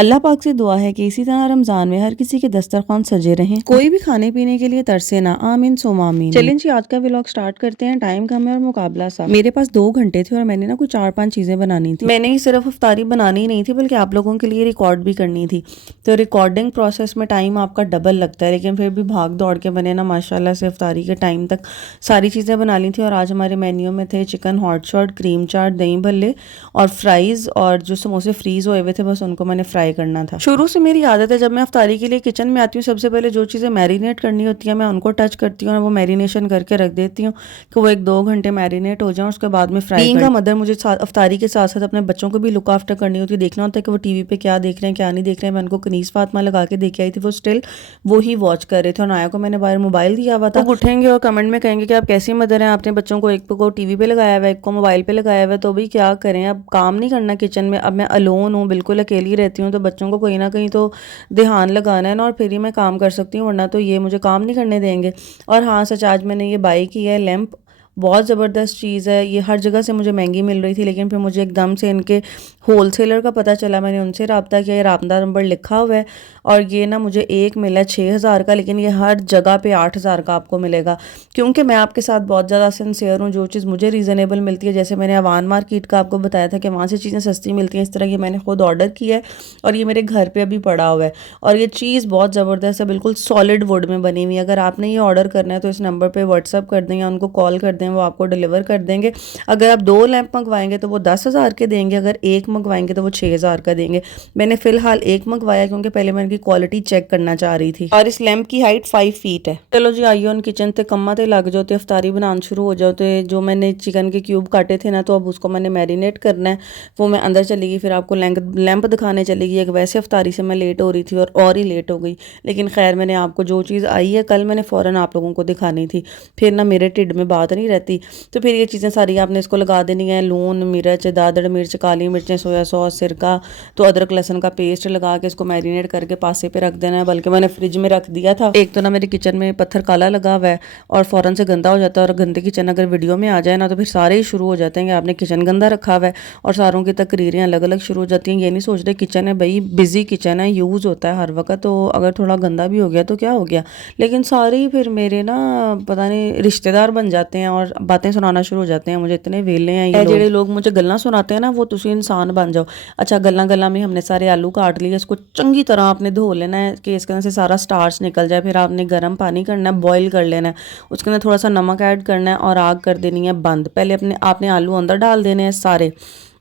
अल्लाह पाक से दुआ है कि इसी तरह रमज़ान में हर किसी के दस्तरखान सजे रहें, कोई भी खाने पीने के लिए तरसे ना। आमीन सुम्मा आमीन। चलें जी, आज का व्लॉग स्टार्ट करते हैं। टाइम कम है और मुकाबला सा। मेरे पास 2 घंटे थे और मैंने ना कुछ 4-5 चीज़ें बनानी थी। मैंने ही सिर्फ इफ्तारी बनानी नहीं थी बल्कि आप लोगों के लिए रिकॉर्ड भी करनी थी। तो रिकॉर्डिंग प्रोसेस में टाइम आपका डबल लगता है, लेकिन फिर भी भाग दौड़ के मैंने ना माशाल्लाह से इफ्तारी के टाइम तक सारी चीज़ें बना ली थी। और आज हमारे मेन्यू में थे चिकन हॉट शॉट, क्रीम चाट, दही भल्ले और फ्राइज़, और जो समोसे फ्रीज़ हुए हुए थे बस उनको मैंने फ्राई करना था। शुरू से मेरी आदत है जब मैं इफ्तारी के लिए किचन में आती हूँ, सबसे पहले जो चीज़ें मैरिनेट करनी होती है मैं उनको टच करती हूँ और वो मैरिनेशन करके रख देती हूँ कि वो 1-2 घंटे मैरिनेट हो जाए, उसके बाद में फ्राई का मदर मुझे इफ्तारी के साथ साथ अपने बच्चों को भी लुक आफ्टर करनी होती है, देखना होता है कि वो टीवी पे क्या देख रहे हैं क्या नहीं देख रहे हैं। मैं उनको कनीस फातिमा लगा के देखे आई थी, वो स्टिल वो ही वॉच कर रहे थे। और नाया को मैंने बाहर मोबाइल दिया हुआ था, उठेंगे और कमेंट में कहेंगे कि आप कैसी मदर हैं, आपने बच्चों को एक को टीवी पे लगाया हुआ है, एक को मोबाइल पे लगाया हुआ है, तो भी क्या करें, अब काम नहीं करना किचन में। अब मैं अलोन हूँ, बिल्कुल अकेली रहती हूँ, तो बच्चों को कहीं ना कहीं तो ध्यान लगाना है ना, और फिर ही मैं काम कर सकती हूँ, वरना तो ये मुझे काम नहीं करने देंगे। और हाँ सच, आज मैंने ये बाई की है लैंप, बहुत ज़बरदस्त चीज़ है ये। हर जगह से मुझे महंगी मिल रही थी, लेकिन फिर मुझे एकदम से इनके होलसेलर का पता चला, मैंने उनसे रब्ता किया, ये रब्ता नंबर लिखा हुआ है और ये ना मुझे एक मिला 6,000 का, लेकिन ये हर जगह पे 8,000 का आपको मिलेगा। क्योंकि मैं आपके साथ बहुत ज़्यादा सिंसियर हूँ, जो चीज़ मुझे रीज़नेबल मिलती है, जैसे मैंने अवान मार्केट का आपको बताया था कि वहाँ से चीज़ें सस्ती मिलती हैं, इस तरह ये मैंने खुद ऑर्डर किया है और ये मेरे घर पर अभी पड़ा हुआ है। और ये चीज़ बहुत ज़बरदस्त है, बिल्कुल सॉलिड वुड में बनी हुई है। अगर आपने ये ऑर्डर करना है तो इस नंबर पर व्हाट्सअप कर दें या उनको कॉल कर दें, वो आपको डिलीवर कर देंगे। अगर आप 2 लैंप मंगवाएंगे तो वो 10,000 के देंगे, अगर एक मंगवाएंगे तो वो 6,000 का देंगे। मैंने फिलहाल एक मंगवाया क्योंकि पहले मैं इनकी क्वालिटी चेक करना चाह रही थी। और इस लैंप की हाइट 5 फीट है। चलो जी आइए उन किचन ते कम्मा ते लग जाओ, तो इफ्तारी बनाना शुरू हो जाओ। तो जो मैंने चिकन के क्यूब काटे थे ना, तो अब उसको मैंने मैरिनेट करना है, वो मैं अंदर चली गई, फिर आपको लैंप दिखाने चली गई। एक वैसे इफ्तारी से मैं लेट हो रही थी और ही लेट हो गई, लेकिन खैर मैंने आपको जो चीज़ आई है कल मैंने फ़ौरन आप लोगों को दिखानी थी, फिर ना मेरे टिड में बात नहीं रहती। तो फिर ये चीज़ें सारी आपने इसको लगा देनी है, लून, मिर्च, दादड़ मिर्च, काली मिर्चें, सोया सॉस, सिरका, तो अदरक लहसुन का पेस्ट लगा के इसको मैरिनेट करके पासे पे रख देना है। बल्कि मैंने फ्रिज में रख दिया था। एक तो ना मेरे किचन में पत्थर काला लगा हुआ है और फ़ौरन से गंदा हो जाता है, और गंदे किचन अगर वीडियो में आ जाए ना तो फिर सारे ही शुरू हो जाते हैं कि आपने किचन गंदा रखा हुआ है, और सारों की तकरीरें अलग अलग शुरू हो जाती हैं। ये नहीं सोच रहे किचन है भाई, बिजी किचन है, यूज़ होता है हर वक्त, तो अगर थोड़ा गंदा भी हो गया तो क्या हो गया। लेकिन सारे ही फिर मेरे ना पता नहीं रिश्तेदार बन जाते हैं और बातें सुनाना शुरू हो जाते हैं। मुझे इतने वेले हैं ये जेडे लोग मुझे गल्लां सुनाते हैं ना, वो तुसी इंसान बन जाओ। अच्छा, गल्लां में हमने सारे आलू काट लिए, इसको चंगी तरह आपने धो लेना है कि इसके अंदर से सारा स्टार्च निकल जाए। फिर आपने गर्म पानी करना है, बॉईल कर लेना है, उसके अंदर थोड़ा सा नमक ऐड करना है और आग कर देनी है बंद। पहले आपने आलू अंदर डाल देने हैं सारे,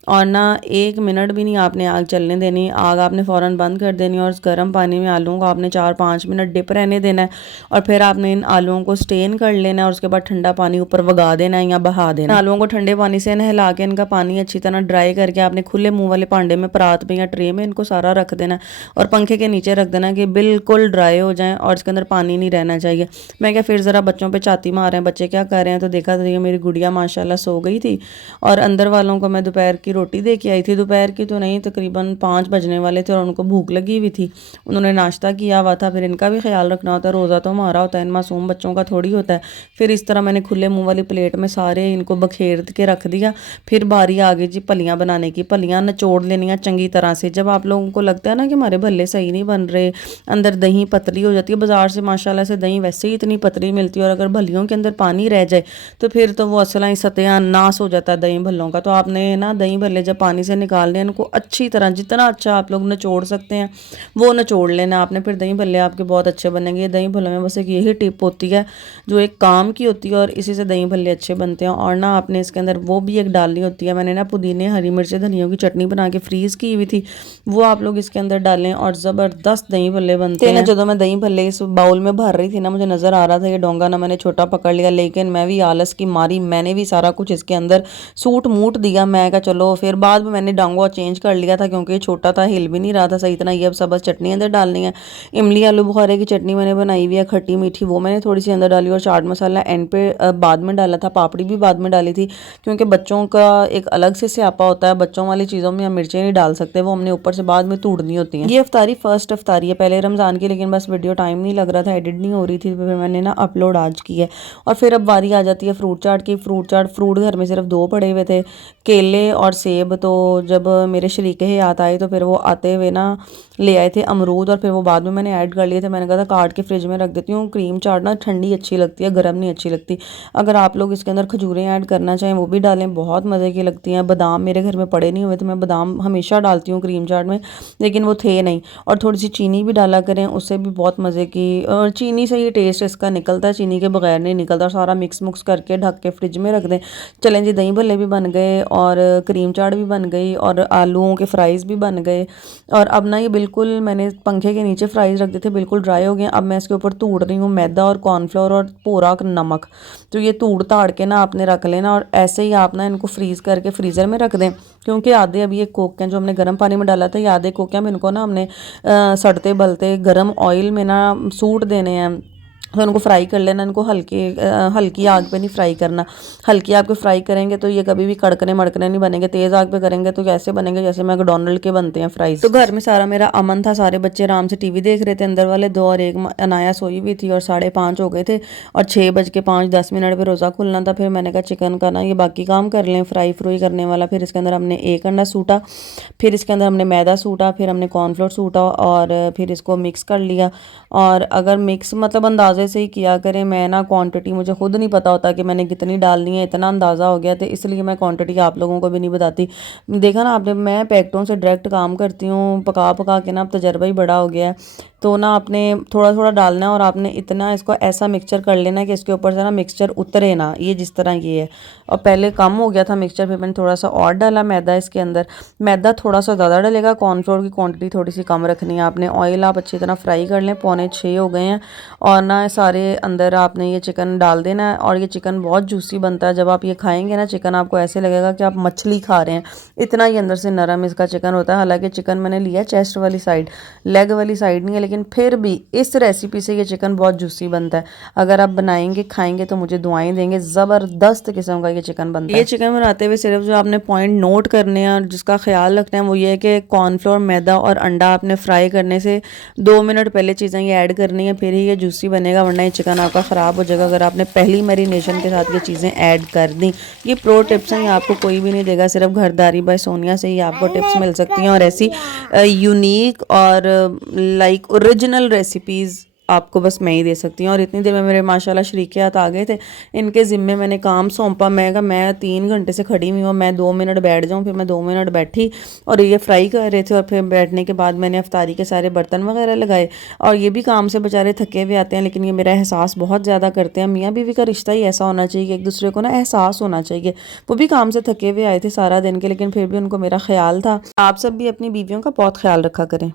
और ना 1 मिनट भी नहीं आपने आग चलने देनी, आग आपने फ़ौरन बंद कर देनी, और उस गर्म पानी में आलूओं को आपने 4-5 मिनट डिप रहने देना है। और फिर आपने इन आलूओं को स्टेन कर लेना है, और उसके बाद ठंडा पानी ऊपर वगा देना है या बहा देना। आलूओं को ठंडे पानी से नहला के इनका पानी अच्छी तरह ड्राई करके आपने खुले मुँह वाले भांडे में, परात में या ट्रे में इनको सारा रख देना है और पंखे के नीचे रख देना कि बिल्कुल ड्राई हो जाएँ और इसके अंदर पानी नहीं रहना चाहिए। मैं क्या फिर ज़रा बच्चों पर छाती मार रहे हैं, बच्चे क्या कर रहे हैं, तो देखा तो मेरी गुड़िया माशाल्लाह सो गई थी, और अंदर वालों को मैं दोपहर की रोटी दे के आई थी। दोपहर की तो नहीं, तकरीबन 5 बजने वाले थे और उनको भूख लगी हुई थी, उन्होंने नाश्ता किया हुआ था। फिर इनका भी ख्याल रखना होता है, रोज़ा तो हमारा होता है, इन मासूम बच्चों का थोड़ी होता है। फिर इस तरह मैंने खुले मुंह वाली प्लेट में सारे इनको बखेर के रख दिया। फिर बारी आ गई जी फलियाँ बनाने की। फलियाँ निचोड़ लेनी चंगी तरह से। जब आप लोगों को लगता है ना कि हमारे भल्ले सही नहीं बन रहे, अंदर दही पतली हो जाती है, बाजार से माशाल्लाह से दही वैसे ही इतनी पतली मिलती है, और अगर भल्लियों के अंदर पानी रह जाए तो फिर तो वो असला ही सत्यानाश हो जाता है दही भल्लों का। तो आपने ना दही भल्ले जब पानी से निकालने, इनको अच्छी तरह जितना अच्छा आप लोग निचोड़ सकते हैं वो निचोड़ लेना आपने, फिर दही भल्ले आपके बहुत अच्छे बनेंगे। ये दही भल्लों में बस एक यही टिप होती है जो एक काम की होती है, और इसी से दही भल्ले अच्छे बनते हैं। और ना आपने इसके अंदर वो भी एक डालनी होती है, मैंने ना पुदीने, हरी मिर्चें, धनियों की चटनी बना के फ्रीज़ की हुई थी, वो आप लोग इसके अंदर डालें और ज़बरदस्त दही भल्ले बनते हैं। जब मैं दही भल्ले इस बाउल में भर रही थी ना, मुझे नज़र आ रहा था ये डोंगा ना मैंने छोटा पकड़ लिया, लेकिन मैं भी आलस की मारी मैंने भी सारा कुछ इसके अंदर सूट मूट दिया। मैं क्या चलो, फिर बाद में मैंने डांगो चेंज कर लिया था क्योंकि ये छोटा था, हिल भी नहीं रहा था सही इतना। ये अब सब बस चटनी अंदर डालनी है। इमली आलू बुखारे की चटनी मैंने बनाई हुई है, खट्टी मीठी, वो मैंने थोड़ी सी अंदर डाली, और चाट मसाला एंड पे बाद में डाला था, पापड़ी भी बाद में डाली थी, क्योंकि बच्चों का एक अलग से स्यापा होता है, बच्चों वाली चीज़ों में हम मिर्चें नहीं डाल सकते, वो हमने ऊपर से बाद में तोड़नी होती हैं। ये इफ्तारी फर्स्ट इफ्तारी है पहले रमज़ान की, लेकिन बस वीडियो टाइम नहीं लग रहा था, एडिट नहीं हो रही थी, फिर मैंने ना अपलोड आज की है। और फिर अब बारी आ जाती है फ्रूट चाट की। फ्रूट चाट, फ्रूट घर में सिर्फ 2 पड़े हुए थे, केले और सेब तो जब मेरे शरीके हयात आए तो फिर वो आते हुए ना ले आए थे अमरूद, और फिर वो बाद में मैंने ऐड कर लिए थे। मैंने कहा था काट के फ्रिज में रख देती हूँ। क्रीम चाट ना ठंडी अच्छी लगती है, गर्म नहीं अच्छी लगती। अगर आप लोग इसके अंदर खजूरें ऐड करना चाहें वो भी डालें, बहुत मज़े की लगती हैं। बादाम मेरे घर में पड़े नहीं हुए थे, मैं बादाम हमेशा डालती हूँ क्रीम चाट में, लेकिन वो थे नहीं। और थोड़ी सी चीनी भी डाला करें, उससे भी बहुत मज़े की, और चीनी से ही टेस्ट इसका निकलता है, चीनी के बगैर नहीं निकलता। और सारा मिक्स मुक्स करके ढक के फ्रिज में रख दें। चलें जी, दही भल्ले भी बन गए और क्रीम चाट भी बन गई और आलूओं के फ्राइज़ भी बन गए। और अब ना ये बिल्कुल मैंने पंखे के नीचे फ्राइज़ रख दिए थे, बिल्कुल ड्राई हो गए। अब मैं इसके ऊपर तूड़ रही हूँ मैदा और कॉर्नफ्लोर और पूरा नमक। तो ये तूड़ ताड़ के ना आपने रख लेना, और ऐसे ही आप ना इनको फ्रीज़ करके फ्रीज़र में रख दें। क्योंकि आधे अभी ये कोक हैं जो हमने गर्म पानी में डाला था, ये आधे कोक हैं, इनको ना हमने सड़ते बलते गर्म ऑयल में ना सूट देने हैं। तो उनको फ्राई कर लेना, इनको हल्की आग पे नहीं फ्राई करना। हल्की आग पे फ्राई करेंगे तो ये कभी भी कड़कने मड़कने नहीं बनेंगे। तेज़ आग पे करेंगे तो कैसे बनेंगे, जैसे मैकडोनल्ड के बनते हैं फ्राइज। तो घर में सारा मेरा अमन था, सारे बच्चे आराम से टीवी देख रहे थे, अंदर वाले दो, और एक अनाया सोई हुई थी। और 5:30 हो गए थे और 6:05 पे रोज़ा खुलना था। फिर मैंने कहा चिकन का ना ये बाकी काम कर लें, फ्राई करने वाला। फिर इसके अंदर हमने एक अंडा सूटा, फिर इसके अंदर हमने मैदा सूटा, फिर हमने कॉर्नफ्लोर सूटा, और फिर इसको मिक्स कर लिया। और अगर मिक्स मतलब अंदाजे से ही किया करें। मैं ना क्वांटिटी मुझे खुद नहीं पता होता कि मैंने कितनी डालनी है, इतना अंदाज़ा हो गया, तो इसलिए मैं क्वांटिटी आप लोगों को भी नहीं बताती। देखा ना आपने, मैं पैकेटों से डायरेक्ट काम करती हूँ, पका पका के ना अब तजर्बा ही बड़ा हो गया है। तो ना आपने थोड़ा थोड़ा डालना है, और आपने इतना इसको ऐसा मिक्सचर कर लेना कि इसके ऊपर से ना मिक्सचर उतरे ना, ये जिस तरह ये है। और पहले कम हो गया था मिक्सचर, फिर मैंने थोड़ा सा और डाला मैदा इसके अंदर। मैदा थोड़ा सा ज़्यादा डलेगा, कॉर्नफ्लोर की क्वांटिटी थोड़ी सी कम रखनी है आपने। ऑयल आप अच्छी तरह फ्राई कर लें, 5:45 हो गए हैं। और ना सारे अंदर आपने ये चिकन डाल देना है, और ये चिकन बहुत जूसी बनता है। जब आप ये खाएंगे ना चिकन, आपको ऐसे लगेगा कि आप मछली खा रहे हैं, इतना ही अंदर से नरम इसका चिकन होता है। हालांकि चिकन मैंने लिया चेस्ट वाली साइड, लेग वाली साइड नहीं है, लेकिन फिर भी इस रेसिपी से ये चिकन बहुत जूसी बनता है। अगर आप बनाएंगे खाएंगे तो मुझे दुआएं देंगे, ज़बरदस्त किस्म का ये चिकन बनता है। ये चिकन बनाते हुए सिर्फ जो आपने पॉइंट नोट करने हैं और जिसका ख्याल रखना है वो ये है कि कॉर्नफ्लोर, मैदा और अंडा आपने फ्राई करने से 2 मिनट पहले चीज़ें ये ऐड करनी है, फिर ही ये जूसी बनेगा, वरना ये चिकन आपका ख़राब हो जाएगा अगर आपने पहली मैरिनेशन के साथ ये चीज़ें ऐड कर दी। ये प्रो टिप्स हैं, ये आपको कोई भी नहीं देगा, सिर्फ घरदारी बाय सोनिया से ही आपको टिप्स मिल सकती हैं। और ऐसी यूनिक और लाइक ओरिजिनल रेसिपीज़ आपको बस मैं ही दे सकती हूँ। और इतनी देर में मेरे माशाल्लाह शरीकियात आ गए थे, इनके ज़िम्मे मैंने काम सौंपा। मैं 3 घंटे से खड़ी हुई हूँ, मैं 2 मिनट बैठ जाऊँ। फिर मैं 2 मिनट बैठी और ये फ्राई कर रहे थे, और फिर बैठने के बाद मैंने अफ्तारी के सारे बर्तन वगैरह लगाए। और ये भी काम से बेचारे थके हुए आते हैं, लेकिन ये मेरा एहसास बहुत ज़्यादा करते हैं। मियाँ बीवी का रिश्ता ही ऐसा होना चाहिए कि एक दूसरे को ना एहसास होना चाहिए। वो भी काम से थके हुए आए थे सारा दिन के, लेकिन फिर भी उनको मेरा ख्याल था। आप सब भी अपनी बीवियों का बहुत ख्याल रखा करें।